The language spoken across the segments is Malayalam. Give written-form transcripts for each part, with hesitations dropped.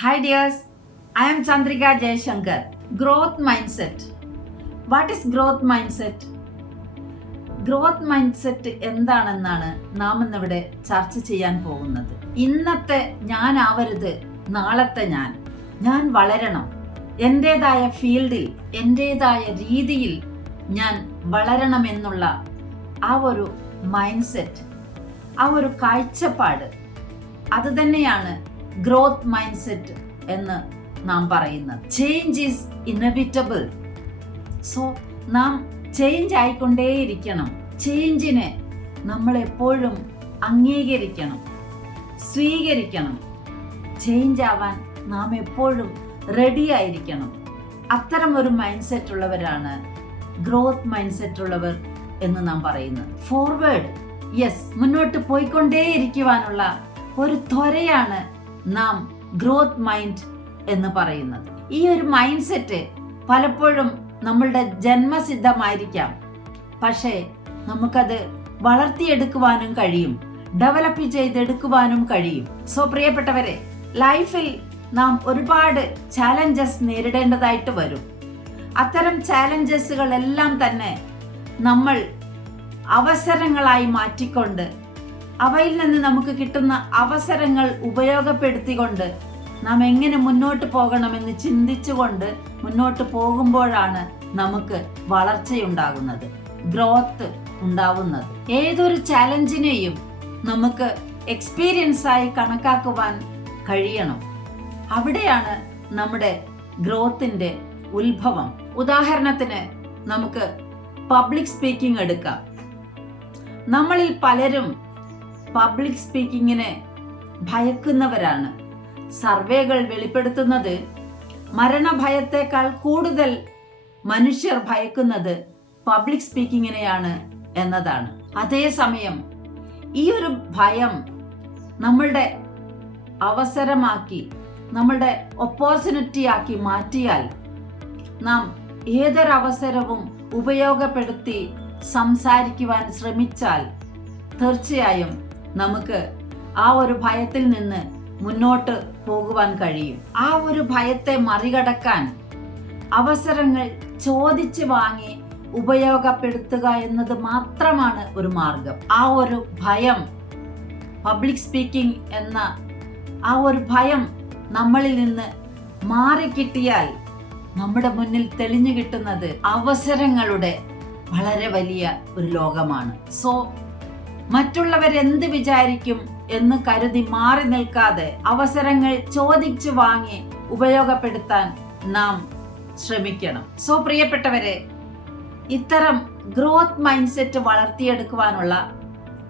Hi dears, I am Chandrika Jayashankar. Growth mindset. What is growth mindset? Growth mind set എന്താണെന്നാണ് നാം ഇന്നിവിടെ ചർച്ച ചെയ്യാൻ പോകുന്നത്. ഇന്നത്തെ ഞാനാവരുത് നാളത്തെ ഞാൻ വളരണം. എൻ്റെതായ ഫീൽഡിൽ എൻ്റെതായ രീതിയിൽ ഞാൻ വളരണമെന്നുള്ള ആ ഒരു മൈൻഡ് സെറ്റ്, ആ ഒരു കാഴ്ചപ്പാട്, അത് തന്നെയാണ് ഗ്രോത്ത് മൈൻഡ് സെറ്റ് എന്ന് നാം പറയുന്നത്. Change is inevitable. സോ നാം ചേഞ്ച് ആയിക്കൊണ്ടേയിരിക്കണം. ചേഞ്ചിനെ നമ്മൾ എപ്പോഴും അംഗീകരിക്കണം, സ്വീകരിക്കണം. ചേഞ്ച് ആവാൻ നാം എപ്പോഴും റെഡി ആയിരിക്കണം. അത്തരം ഒരു മൈൻഡ് സെറ്റ് ഉള്ളവരാണ് ഗ്രോത്ത് മൈൻഡ് സെറ്റ് ഉള്ളവർ എന്ന് നാം പറയുന്നത്. ഫോർവേഡ്, യെസ്, മുന്നോട്ട് പോയിക്കൊണ്ടേയിരിക്കുവാനുള്ള ഒരു ത്വരയാണ് നാം ഗ്രോത്ത് മൈൻഡ് എന്ന് പറയുന്നത്. ഈ ഒരു മൈൻഡ് സെറ്റ് പലപ്പോഴും നമ്മളുടെ ജന്മസിദ്ധമായിരിക്കാം, പക്ഷേ നമുക്കത് വളർത്തിയെടുക്കുവാനും കഴിയും, ഡെവലപ്പ് ചെയ്തെടുക്കുവാനും കഴിയും. സോ പ്രിയപ്പെട്ടവരെ, ലൈഫിൽ നാം ഒരുപാട് ചാലഞ്ചസ് നേരിടേണ്ടതായിട്ട് വരും. അത്തരം ചാലഞ്ചസുകളെല്ലാം തന്നെ നമ്മൾ അവസരങ്ങളായി മാറ്റിക്കൊണ്ട്, അവയിൽ നിന്ന് നമുക്ക് കിട്ടുന്ന അവസരങ്ങൾ ഉപയോഗപ്പെടുത്തിക്കൊണ്ട് നാം എങ്ങനെ മുന്നോട്ട് പോകണമെന്ന് ചിന്തിച്ചുകൊണ്ട് മുന്നോട്ട് പോകുമ്പോഴാണ് നമുക്ക് വളർച്ചയുണ്ടാകുന്നത്, ഗ്രോത്ത് ഉണ്ടാവുന്നത്. ഏതൊരു ചാലഞ്ചിനെയും നമുക്ക് എക്സ്പീരിയൻസ് ആയി കണക്കാക്കുവാൻ കഴിയണം. അവിടെയാണ് നമ്മുടെ ഗ്രോത്തിന്റെ ഉത്ഭവം. ഉദാഹരണത്തിന് നമുക്ക് പബ്ലിക് സ്പീക്കിംഗ് എടുക്കാം. നമ്മളിൽ പലരും പബ്ലിക് സ്പീക്കിങ്ങിനെ ഭയക്കുന്നവരാണ്. സർവേകൾ വെളിപ്പെടുത്തുന്നത് മരണഭയത്തേക്കാൾ കൂടുതൽ മനുഷ്യർ ഭയക്കുന്നത് പബ്ലിക് സ്പീക്കിങ്ങിനെയാണ് എന്നതാണ്. അതേസമയം ഈ ഒരു ഭയം നമ്മളുടെ അവസരമാക്കി, നമ്മളുടെ ഓപ്പർച്യൂണിറ്റി ആക്കി മാറ്റിയാൽ, നാം ഏതൊരവസരവും ഉപയോഗപ്പെടുത്തി സംസാരിക്കുവാൻ ശ്രമിച്ചാൽ തീർച്ചയായും നമുക്ക് ആ ഒരു ഭയത്തിൽ നിന്ന് മുന്നോട്ട് പോകുവാൻ കഴിയും. ആ ഒരു ഭയത്തെ മറികടക്കാൻ അവസരങ്ങൾ ചോദിച്ചു വാങ്ങി ഉപയോഗപ്പെടുത്തുക എന്നത് മാത്രമാണ് ഒരു മാർഗം. ആ ഒരു ഭയം, പബ്ലിക് സ്പീക്കിംഗ് എന്ന ആ ഒരു ഭയം നമ്മളിൽ നിന്ന് മാറിക്കിട്ടിയാൽ നമ്മുടെ മുന്നിൽ തെളിഞ്ഞു കിട്ടുന്നത് അവസരങ്ങളുടെ വളരെ വലിയ ഒരു ലോകമാണ്. സോ മറ്റുള്ളവരെന്ത് വിചാരിക്കും എന്ന് കരുതി മാറി നിൽക്കാതെ അവസരങ്ങൾ ചോദിച്ചു വാങ്ങി ഉപയോഗപ്പെടുത്താൻ നാം ശ്രമിക്കണം. സോ പ്രിയപ്പെട്ടവരെ, ഇത്തരം ഗ്രോത്ത് മൈൻഡ് സെറ്റ് വളർത്തിയെടുക്കുവാനുള്ള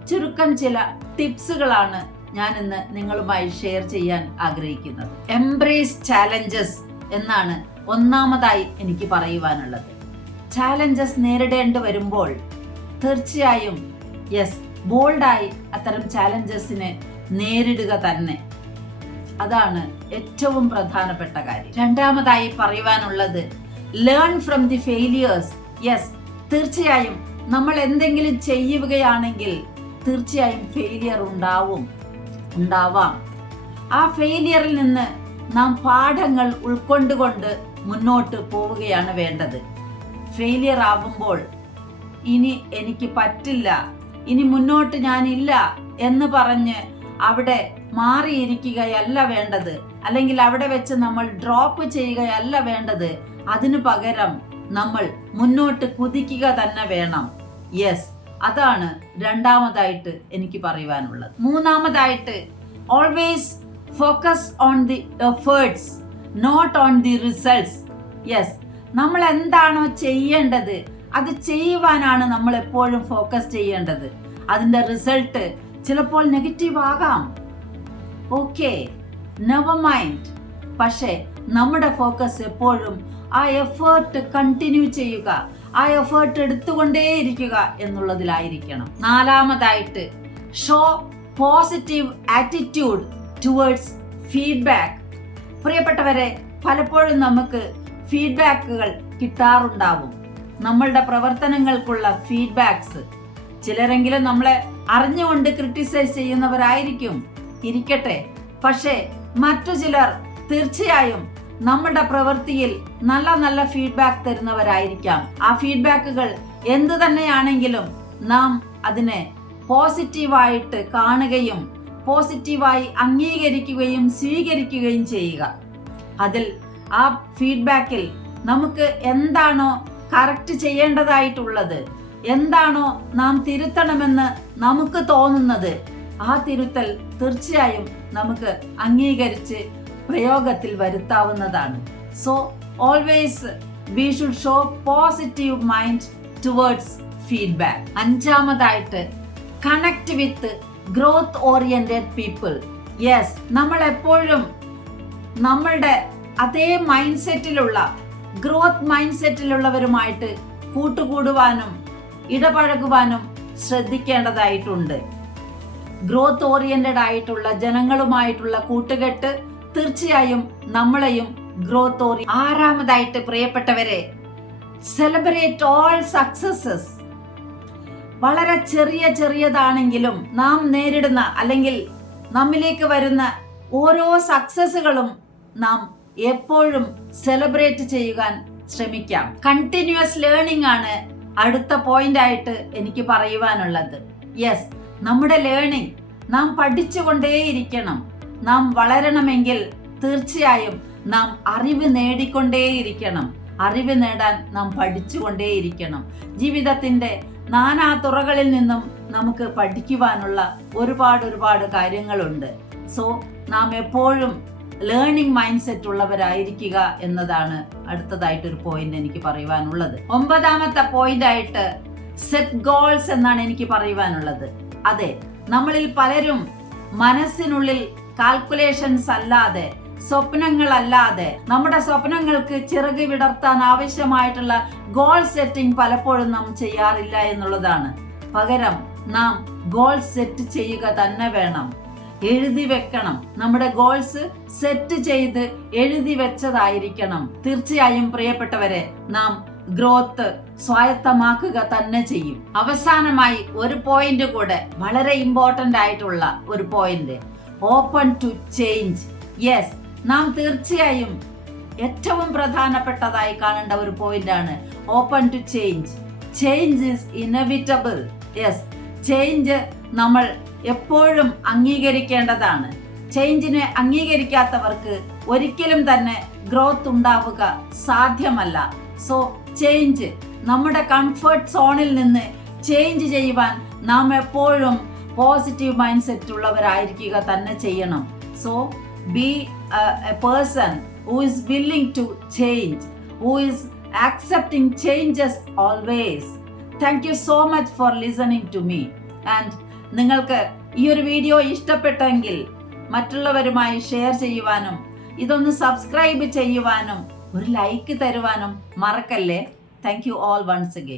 ചുരുക്കം ചില ടിപ്സുകളാണ് ഞാൻ ഇന്ന് നിങ്ങളുമായി ഷെയർ ചെയ്യാൻ ആഗ്രഹിക്കുന്നത്. എംബ്രേസ് ചാലഞ്ചസ് എന്നാണ് ഒന്നാമതായി എനിക്ക് പറയുവാനുള്ളത്. ചാലഞ്ചസ് നേരിടേണ്ടി വരുമ്പോൾ തീർച്ചയായും യെസ്, ബോൾഡായി അത്തരം ചാലഞ്ചസിനെ നേരിടുക തന്നെ. അതാണ് ഏറ്റവും പ്രധാനപ്പെട്ട കാര്യം. രണ്ടാമതായി പറയുവാനുള്ളത് learn from the failures. Yes, തീർച്ചയായും നമ്മൾ എന്തെങ്കിലും ചെയ്യുകയാണെങ്കിൽ തീർച്ചയായും ഫെയിലിയർ ഉണ്ടാവാം. ആ ഫെയിലിയറിൽ നിന്ന് നാം പാഠങ്ങൾ ഉൾക്കൊണ്ടുകൊണ്ട് മുന്നോട്ട് പോവുകയാണ് വേണ്ടത്. ഫെയിലിയർ ആവുമ്പോൾ ഇനി എനിക്ക് പറ്റില്ല, ഇനി മുന്നോട്ട് ഞാനില്ല എന്ന് പറഞ്ഞ് അവിടെ മാറിയിരിക്കുകയല്ല വേണ്ടത്, അല്ലെങ്കിൽ അവിടെ വെച്ച് നമ്മൾ ഡ്രോപ്പ് ചെയ്യുകയല്ല വേണ്ടത്. അതിനു പകരം നമ്മൾ മുന്നോട്ട് കുതിക്കുക തന്നെ വേണം. യെസ്, അതാണ് രണ്ടാമതായിട്ട് എനിക്ക് പറയുവാനുള്ളത്. മൂന്നാമതായിട്ട് always focus on the efforts, not on the results. Yes, നമ്മൾ എന്താണോ ചെയ്യേണ്ടത് അത് ചെയ്യുവാനാണ് നമ്മൾ എപ്പോഴും ഫോക്കസ് ചെയ്യേണ്ടത്. അതിന്റെ റിസൾട്ട് ചിലപ്പോൾ നെഗറ്റീവ് ആകാം, ഓക്കെ, നെവർ മൈൻഡ്. പക്ഷേ നമ്മുടെ ഫോക്കസ് എപ്പോഴും ആ എഫേർട്ട് കണ്ടിന്യൂ ചെയ്യുക, ആ എഫേർട്ട് എടുത്തുകൊണ്ടേയിരിക്കുക എന്നുള്ളതിലായിരിക്കണം. നാലാമതായിട്ട് show positive attitude towards feedback. പ്രിയപ്പെട്ടവരെ, പലപ്പോഴും നമുക്ക് ഫീഡ്ബാക്കുകൾ കിട്ടാറുണ്ടാവും, നമ്മളുടെ പ്രവർത്തനങ്ങൾക്കുള്ള ഫീഡ്ബാക്സ്. ചിലരെങ്കിലും നമ്മളെ അറിഞ്ഞുകൊണ്ട് ക്രിട്ടിസൈസ് ചെയ്യുന്നവരായിരിക്കും, ഇരിക്കട്ടെ. പക്ഷേ മറ്റു ചിലർ തീർച്ചയായും നമ്മുടെ പ്രവൃത്തിയിൽ നല്ല നല്ല ഫീഡ്ബാക്ക് തരുന്നവരായിരിക്കാം. ആ ഫീഡ്ബാക്കുകൾ എന്തു തന്നെയാണെങ്കിലും നാം അതിനെ പോസിറ്റീവായിട്ട് കാണുകയും പോസിറ്റീവായി അംഗീകരിക്കുകയും സ്വീകരിക്കുകയും ചെയ്യുക. അതിൽ ആ ഫീഡ്ബാക്കിൽ നമുക്ക് എന്താണോ കറക്റ്റ് ചെയ്യേണ്ടതായിട്ടുള്ളത്, എന്താണോ നാം തിരുത്തണമെന്ന് നമുക്ക് തോന്നുന്നത്, ആ തിരുത്തൽ തീർച്ചയായും നമുക്ക് അംഗീകരിച്ച് പ്രയോഗത്തിൽ വരുത്താവുന്നതാണ്. So always we should show positive mind towards feedback. അഞ്ചാമതായിട്ട് connect with growth oriented people. Yes, നമ്മൾ എപ്പോഴും നമ്മളുടെ അതേ മൈൻഡ് സെറ്റിലുള്ള ഗ്രോത്ത് മൈൻഡ് സെറ്റിലുള്ളവരുമായിട്ട് കൂട്ടുകൂടുവാനും ഇടപഴകുവാനും ശ്രദ്ധിക്കേണ്ടതായിട്ടുണ്ട്. ഗ്രോത്ത് ഓറിയന്റഡ് ആയിട്ടുള്ള ജനങ്ങളുമായിട്ടുള്ള കൂട്ടുകെട്ട് തീർച്ചയായും നമ്മളെയും ഗ്രോത്ത് ആറാമതായിട്ട് പ്രിയപ്പെട്ടവരെ, സെലിബ്രേറ്റ് ഓൾ സക്സസസ്. വളരെ ചെറിയതാണെങ്കിലും നാം നേരിടുന്ന അല്ലെങ്കിൽ നമ്മിലേക്ക് വരുന്ന ഓരോ സക്സസുകളും നാം എപ്പോഴും സെലിബ്രേറ്റ് ചെയ്യുവാൻ ശ്രമിക്കാം. കണ്ടിന്യൂസ് ലേണിംഗ് ആണ് അടുത്ത പോയിന്റ് ആയിട്ട് എനിക്ക് പറയുവാനുള്ളത്. യെസ്, നമ്മുടെ ലേണിംഗ് നാം പഠിച്ചുകൊണ്ടേയിരിക്കണം. നാം വളരണമെങ്കിൽ തീർച്ചയായും നാം അറിവ് നേടിക്കൊണ്ടേയിരിക്കണം. അറിവ് നേടാൻ നാം പഠിച്ചുകൊണ്ടേയിരിക്കണം. ജീവിതത്തിന്റെ നാനാ തുറകളിൽ നിന്നും നമുക്ക് പഠിക്കുവാനുള്ള ഒരുപാട് കാര്യങ്ങളുണ്ട്. സോ നാം എപ്പോഴും ലേണിംഗ് മൈൻഡ് സെറ്റ് ഉള്ളവരായിരിക്കുക എന്നതാണ് അടുത്തതായിട്ടൊരു പോയിന്റ് എനിക്ക് പറയുവാനുള്ളത്. ഒമ്പതാമത്തെ പോയിന്റ് ആയിട്ട് സെറ്റ് ഗോൾസ് എന്നാണ് എനിക്ക് പറയുവാനുള്ളത്. അതെ, നമ്മളിൽ പലരും മനസ്സിനുള്ളിൽ കാൽക്കുലേഷൻസ് അല്ലാതെ, സ്വപ്നങ്ങളല്ലാതെ, നമ്മുടെ സ്വപ്നങ്ങൾക്ക് ചിറക് വിടർത്താൻ ആവശ്യമായിട്ടുള്ള ഗോൾ സെറ്റിംഗ് പലപ്പോഴും നാം ചെയ്യാറില്ല എന്നുള്ളതാണ്. പകരം നാം ഗോൾ സെറ്റ് ചെയ്യുക തന്നെ വേണം. എഴുതി വെക്കണം. നമ്മുടെ ഗോൾസ് സെറ്റ് ചെയ്ത് എഴുതി വെച്ചതായിരിക്കണം. തീർച്ചയായും പ്രിയപ്പെട്ടവരെ, നാം ഗ്രോത്ത് സ്വായത്തമാക്കുക തന്നെ ചെയ്യും. അവസാനമായി ഒരു പോയിന്റ് കൂടെ, വളരെ ഇമ്പോർട്ടന്റ് ആയിട്ടുള്ള ഒരു point, open to change. Yes, നാം തീർച്ചയായും ഏറ്റവും പ്രധാനപ്പെട്ടതായി കാണേണ്ട ഒരു പോയിന്റ് ആണ് open to change. Change is inevitable. Yes, change നമ്മൾ എപ്പോഴും അംഗീകരിക്കേണ്ടതാണ്. ചേഞ്ചിനെ അംഗീകരിക്കാത്തവർക്ക് ഒരിക്കലും തന്നെ ഗ്രോത്ത് ഉണ്ടാവുക സാധ്യമല്ല. സോ ചേഞ്ച്, നമ്മുടെ കംഫർട്ട് സോണിൽ നിന്ന് ചേഞ്ച് ചെയ്യുവാൻ നാം എപ്പോഴും പോസിറ്റീവ് മൈൻഡ് സെറ്റ് ഉള്ളവരായിരിക്കുക തന്നെ ചെയ്യണം. So be a person who is willing to change, who is accepting changes always. Thank you so much for listening to me. And നിങ്ങൾക്ക് ഈ ഒരു വീഡിയോ ഇഷ്ടപ്പെട്ടെങ്കിൽ മറ്റുള്ളവരുമായി ഷെയർ ചെയ്യുവാനും ഇതൊന്ന് സബ്സ്ക്രൈബ് ചെയ്യുവാനും ഒരു ലൈക്ക് തരുവാനും മറക്കല്ലേ. Thank you all once again.